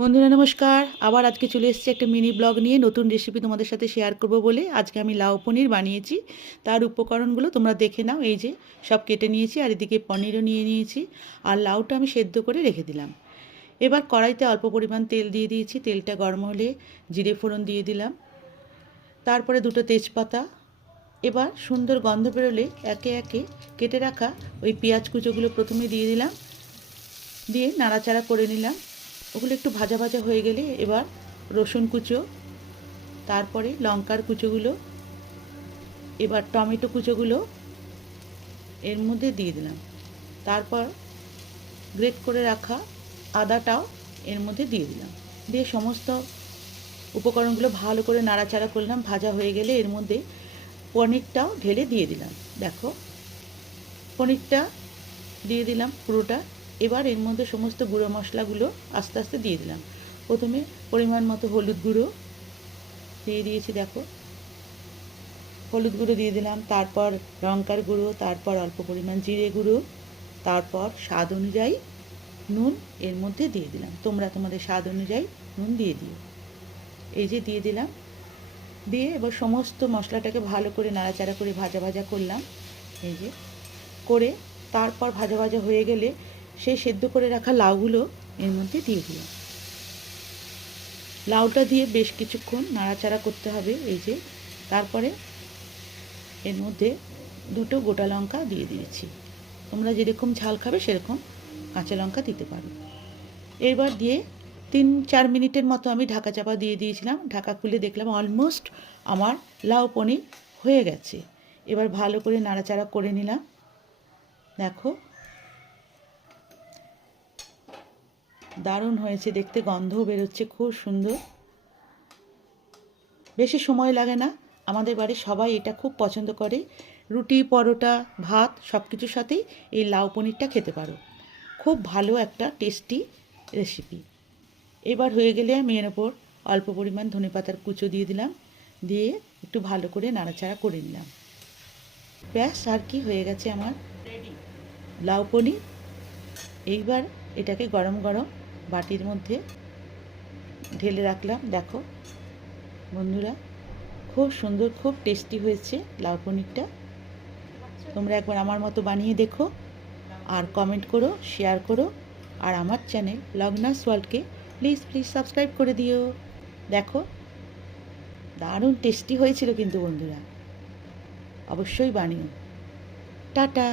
বন্ধুরা নমস্কার। আবার আজকে চলে এসেছি একটা মিনি ব্লগ নিয়ে, নতুন রেসিপি তোমাদের সাথে শেয়ার করব বলে। আজকে আমি লাউ পনির বানিয়েছি। তার উপকরণগুলো তোমরা দেখে নাও। এই যে সব কেটে নিয়েছি, আর এদিকে পনিরও নিয়ে নিয়েছি, আর লাউটা আমি সেদ্ধ করে রেখে দিলাম। এবার কড়াইতে অল্প পরিমাণ তেল দিয়ে দিয়েছি। তেলটা গরম হলে জিরে ফোড়ন দিয়ে দিলাম, তারপরে দুটো তেজপাতা। এবার সুন্দর গন্ধ বেরোলে একে একে কেটে রাখা ওই পেঁয়াজ কুচোগুলো প্রথমে দিয়ে দিলাম, দিয়ে নাড়াচাড়া করে নিলাম। ওগুলো একটু ভাজা ভাজা হয়ে গেলে এবার রসুন কুচো, তারপরে লঙ্কার কুচোগুলো, এবার টমেটো কুচোগুলো এর মধ্যে দিয়ে দিলাম। তারপর গ্রেট করে রাখা আদাটাও এর মধ্যে দিয়ে দিলাম। দিয়ে সমস্ত উপকরণগুলো ভালো করে নাড়াচাড়া করলাম। ভাজা হয়ে গেলে এর মধ্যে পনিরটাও ঢেলে দিয়ে দিলাম। দেখো, পনিরটা দিয়ে দিলাম পুরোটা। এবার এর মধ্যে সমস্ত গুঁড়ো মশলাগুলো আস্তে আস্তে দিয়ে দিলাম। প্রথমে পরিমাণ মতো হলুদ গুঁড়ো দিয়ে দিয়েছি, দেখো হলুদ গুঁড়ো দিয়ে দিলাম, তারপর লঙ্কার গুঁড়ো, তারপর অল্প পরিমাণ জিরে গুঁড়ো, তারপর স্বাদ অনুযায়ী নুন এর মধ্যে দিয়ে দিলাম। তোমরা তোমাদের স্বাদ অনুযায়ী নুন দিয়ে দিও। এই যে দিয়ে দিলাম। দিয়ে এবার সমস্ত মশলাটাকে ভালো করে নাড়াচাড়া করে ভাজা ভাজা করলাম। এই যে করে তারপর ভাজা ভাজা হয়ে গেলে সেই সেদ্ধ করে রাখা লাউগুলো এর মধ্যে দিয়ে দিলাম। লাউটা দিয়ে বেশ কিছুক্ষণ নাড়াচাড়া করতে হবে। এই যে তারপরে এর মধ্যে দুটো গোটা লঙ্কা দিয়ে দিয়েছি। তোমরা যেরকম ঝাল খাবে সেরকম কাঁচা লঙ্কা দিতে পারো। এবার দিয়ে 3-4 মিনিটের মতো আমি ঢাকা চাপা দিয়ে দিয়েছিলাম। ঢাকা খুলে দেখলাম অলমোস্ট আমার লাউ পনির হয়ে গেছে। এবার ভালো করে নাড়াচাড়া করে নিলাম। দেখো দারুণ হয়েছে দেখতে, গন্ধও বেরোচ্ছে খুব সুন্দর। বেশি সময় লাগে না। আমাদের বাড়ির সবাই এটা খুব পছন্দ করে। রুটি, পরোটা, ভাত সব কিছুর সাথেই এই লাউ পনিরটা খেতে পারো। খুব ভালো একটা টেস্টি রেসিপি। এবার হয়ে গেলে আমি এর ওপর অল্প পরিমাণ ধনেপাতার কুচো দিয়ে দিলাম। দিয়ে একটু ভালো করে নাড়াচাড়া করে নিলাম। ব্যাস, আর কি, হয়ে গেছে আমার রেডি লাউ পনির। এইবার এটাকে গরম গরম বাটির মধ্যে ঢেলে রাখলাম। দেখো বন্ধুরা, খুব সুন্দর, খুব টেস্টি হয়েছে লাউ পনিরটা। তোমরা একবার আমার মতো বানিয়ে দেখো, আর কমেন্ট করো, শেয়ার করো, আর আমার চ্যানেল লগ্নাস ওয়ার্ল্ডকে প্লিজ প্লিজ সাবস্ক্রাইব করে দিও। দেখো দারুণ টেস্টি হয়েছিল কিন্তু বন্ধুরা, অবশ্যই বানিও। টাটা।